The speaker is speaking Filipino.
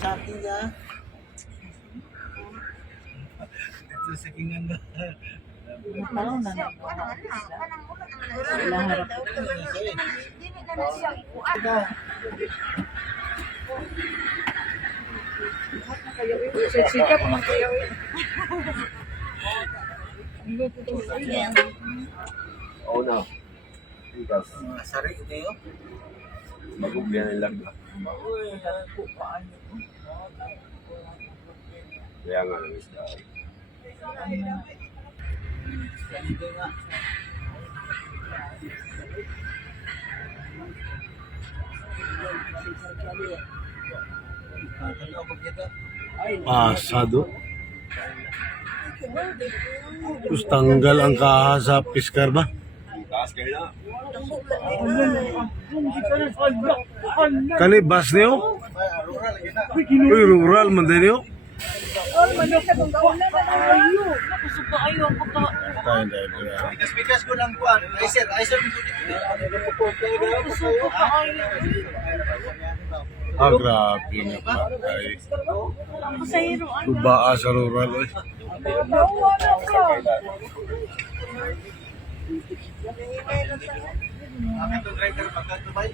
sa akin niya. Ito sa kingan na. Parang na ilang harap. Sikap naman kayo. Oo na. Ikas. Sari ito yun. Magugyan ng lagda. Kaya nga ng isda. Ganito nga. Pasado. Terus tanggal ang kaha sa piskar ba? Taas kayo na. Kani bas niyo? Uy, rural man din niyo? Tayo, tayo. Bigas ko lang kuan. Ay sir Ah, grabe nga patay. Subaa sa rural, oy. Ang driver pagka Dubai.